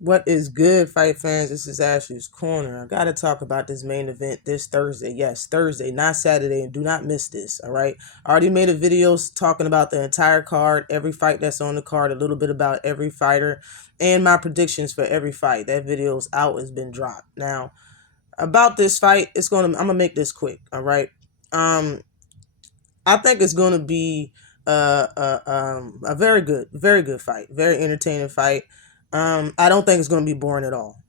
What is good, fight fans? This is Ashley's Corner. I got to talk about this main event this Thursday. Yes, Thursday, not Saturday, and do not miss this, all right? I already made a video talking about the entire card, every fight that's on the card, a little bit about every fighter, and my predictions for every fight. That video's out, has been dropped. Now, about this fight, I'm going to make this quick, all right? I think it's going to be a very good fight, very entertaining fight. I don't think it's going to be boring at all.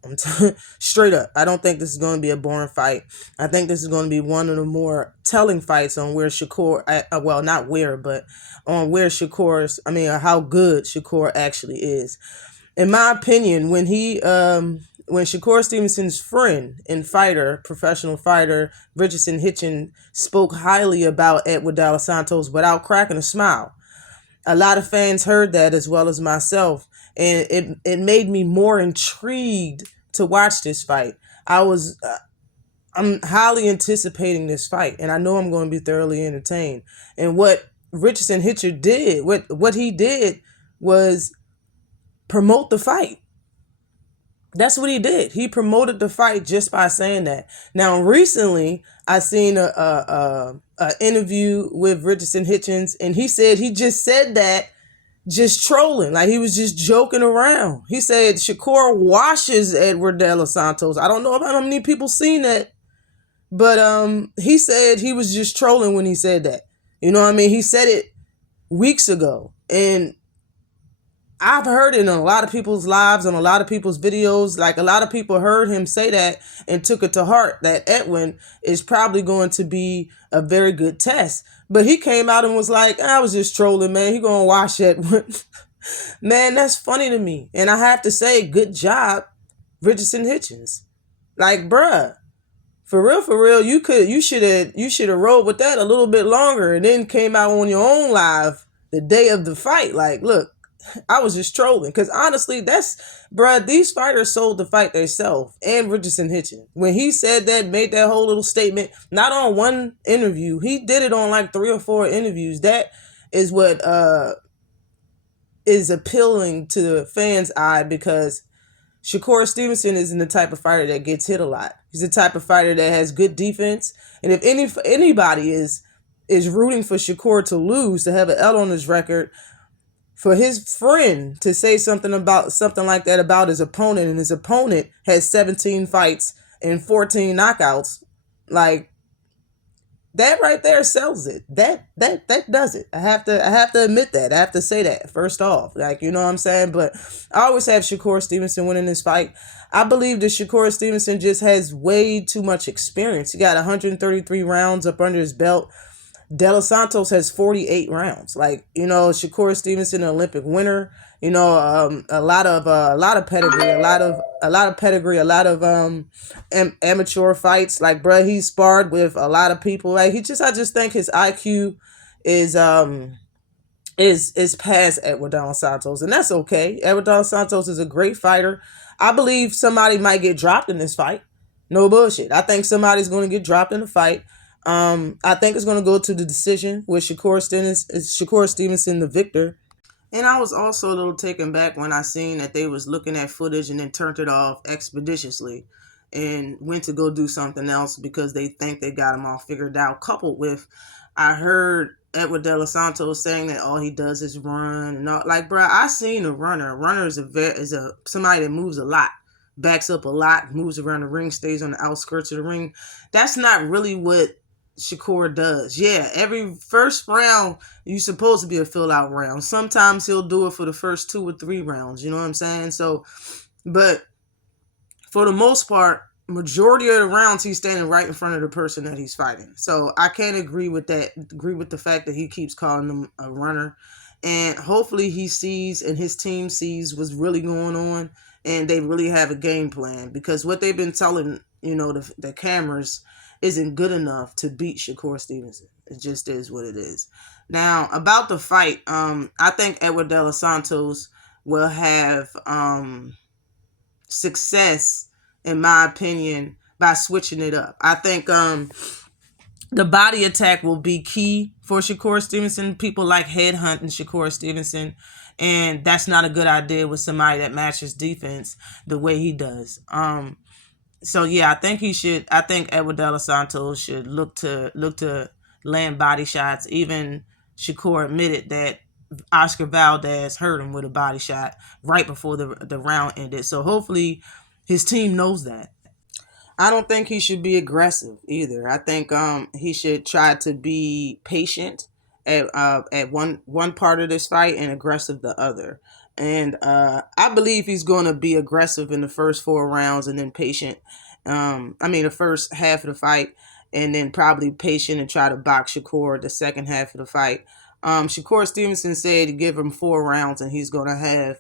Straight up, I don't think this is going to be a boring fight. I think this is going to be one of the more telling fights on where Shakur, well, not where, but on where how good Shakur actually is. In my opinion, when Shakur Stevenson's friend and fighter, professional fighter, Richardson Hitchin, spoke highly about Edwin Santos without cracking a smile. A lot of fans heard that as well as myself, and it made me more intrigued to watch this fight. I'm highly anticipating this fight, and I know I'm going to be thoroughly entertained. And what Richardson Hitcher did, what he did was promote the fight. That's what he did. He promoted the fight just by saying that. Now, recently, I seen a interview with Richardson Hitchens, and he said he just said that just trolling, like he was just joking around. He said Shakur washes Edward De Los Santos. I don't know about how many people seen that, but he said he was just trolling when he said that. You know what I mean? He said it weeks ago, and I've heard it in a lot of people's lives, on a lot of people's videos. Like, a lot of people heard him say that and took it to heart that Edwin is probably going to be a very good test. But he came out and was like, I was just trolling, man. He going to watch Edwin. Man, that's funny to me. And I have to say, good job, Richardson Hitchens. Like, bruh, for real, you should have rolled with that a little bit longer and then came out on your own live the day of the fight. Like, look, I was just trolling, because honestly, these fighters sold the fight themselves, and Richardson Hitchens. When he said that, made that whole little statement, not on one interview, he did it on like 3 or 4 interviews. That is what is appealing to the fans' eye, because Shakur Stevenson isn't the type of fighter that gets hit a lot. He's the type of fighter that has good defense, and if anybody is rooting for Shakur to lose, to have an L on his record, for his friend to say something like that about his opponent, and his opponent has 17 fights and 14 knockouts, like, that right there sells it. That does it. I have to admit that. I have to say that first off. Like, you know what I'm saying? But I always have Shakur Stevenson winning this fight. I believe that Shakur Stevenson just has way too much experience. He got 133 rounds up under his belt. De Los Santos has 48 rounds. Like, you know, Shakur Stevenson, an Olympic winner. You know, a lot of pedigree, a lot of pedigree, a lot of amateur fights. Like, bruh, he sparred with a lot of people. Like, I just think his IQ is past Edwin De Los Santos, and that's okay. Edwin De Los Santos is a great fighter. I believe somebody might get dropped in this fight. No bullshit. I think somebody's going to get dropped in the fight. I think it's going to go to the decision with Shakur Stevenson the victor. And I was also a little taken back when I seen that they was looking at footage and then turned it off expeditiously and went to go do something else because they think they got him all figured out. Coupled with, I heard Edwin De Los Santos saying that all he does is run and all. Like, bro, I seen a runner. A runner is somebody that moves a lot, backs up a lot, moves around the ring, stays on the outskirts of the ring. That's not really what Shakur does. Yeah, every first round you're supposed to be a fill out round. Sometimes he'll do it for the first 2 or 3 rounds. You know what I'm saying? So, but for the most part, majority of the rounds he's standing right in front of the person that he's fighting. So I can't agree with that. Agree with the fact that he keeps calling him a runner, and hopefully he sees and his team sees what's really going on, and they really have a game plan, because what they've been telling, you know, the cameras isn't good enough to beat Shakur Stevenson. It just is what it is. Now, about the fight, I think Edwin De Los Santos will have success, in my opinion, by switching it up. I think the body attack will be key for Shakur Stevenson. People like headhunting Shakur Stevenson, and that's not a good idea with somebody that matches defense the way he does. So yeah, I think he should. I think Edwin De Los Santos should look to land body shots. Even Shakur admitted that Oscar Valdez hurt him with a body shot right before the round ended. So hopefully his team knows that. I don't think he should be aggressive either. I think he should try to be patient at one part of this fight and aggressive the other. And I believe he's going to be aggressive in the first 4 rounds and then patient. I mean the first half of the fight, and then probably patient and try to box Shakur the second half of the fight. Shakur Stevenson said to give him 4 rounds and he's going to have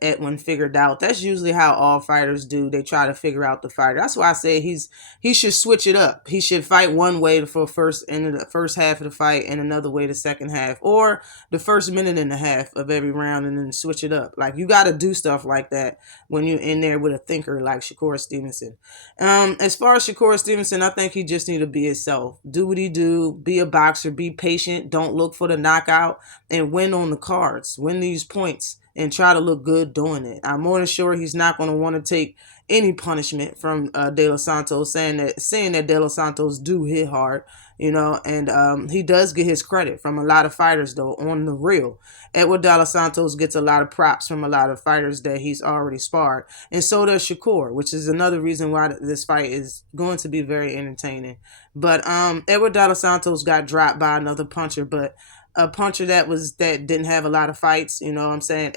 Edwin figured out. That's usually how all fighters do. They try to figure out the fighter. That's why I say he should switch it up. He should fight one way for first in the first half of the fight and another way the second half, or the first minute and a half of every round, and then switch it up. Like, you got to do stuff like that when you're in there with a thinker like Shakur Stevenson. As far as Shakur Stevenson, I think he just need to be himself. Do what he do. Be a boxer. Be patient. Don't look for the knockout, and win on the cards. Win these points and try to look good doing it. I'm more than sure he's not going to want to take any punishment from De Los Santos, saying that De Los Santos do hit hard, and he does get his credit from a lot of fighters, though, on the real. Edwin De Los Santos gets a lot of props from a lot of fighters that he's already sparred, and so does Shakur, which is another reason why this fight is going to be very entertaining. But Edwin De Los Santos got dropped by another puncher, but a puncher that didn't have a lot of fights. You know what I'm saying?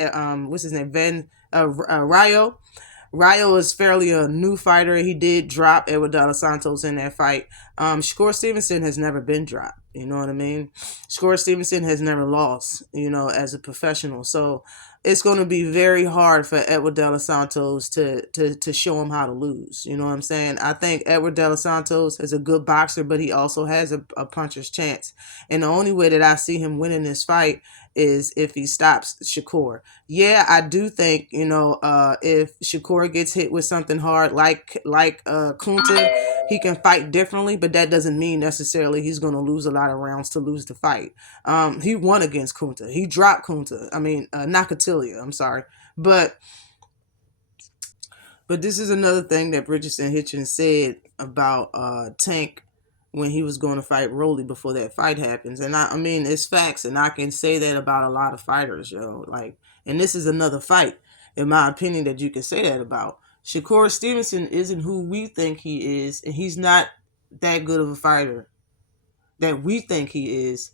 What's his name? Rayo. Rayo is fairly a new fighter. He did drop Edwin De Los Santos in that fight. Shakur Stevenson has never been dropped. You know what I mean? Shakur Stevenson has never lost, as a professional. So it's going to be very hard for Edwin De Los Santos to show him how to lose. You know what I'm saying? I think Edwin De Los Santos is a good boxer, but he also has a puncher's chance. And the only way that I see him winning this fight is if he stops Shakur. Yeah, I do think, if Shakur gets hit with something hard like Kunta, he can fight differently, but that doesn't mean necessarily he's going to lose a lot of rounds to lose the fight. He won against Kunta. He dropped Kunta. I mean, Nakatilia, I'm sorry. But this is another thing that Bridgerton Hitchens said about Tank when he was going to fight Rolly before that fight happens. And I mean, it's facts, and I can say that about a lot of fighters, and this is another fight, in my opinion, that you can say that about. Shakur Stevenson isn't who we think he is, and he's not that good of a fighter that we think he is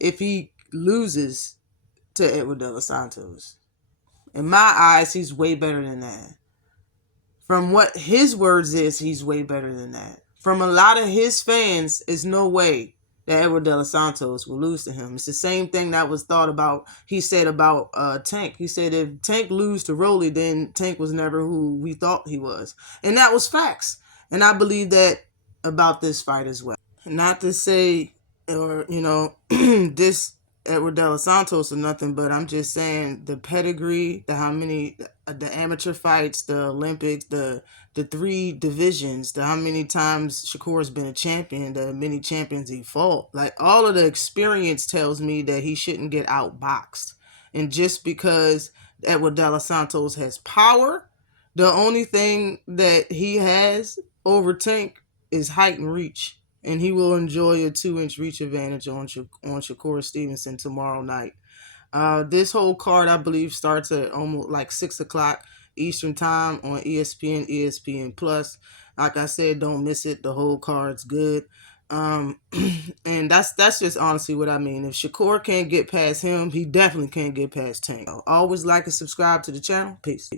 if he loses to Edwin De Los Santos. In my eyes, he's way better than that. From what his words is, he's way better than that. From a lot of his fans, there's no way that Edwin De Los Santos will lose to him. It's the same thing that was thought about, he said about Tank. He said if Tank lose to Rolly, then Tank was never who we thought he was. And that was facts. And I believe that about this fight as well. Not to say, or, this Edwin De Los Santos or nothing, but I'm just saying the pedigree, the amateur fights, the Olympics, the 3 divisions, how many times Shakur's been a champion, the many champions he fought. Like, all of the experience tells me that he shouldn't get outboxed. And just because Edwin De Los Santos has power, the only thing that he has over Tank is height and reach. And he will enjoy a 2-inch reach advantage on Shakur Stevenson tomorrow night. This whole card, I believe, starts at almost like 6 o'clock Eastern time on ESPN, ESPN Plus. Like I said, don't miss it. The whole card's good. And that's just honestly what I mean. If Shakur can't get past him, he definitely can't get past Tank. Always like and subscribe to the channel. Peace.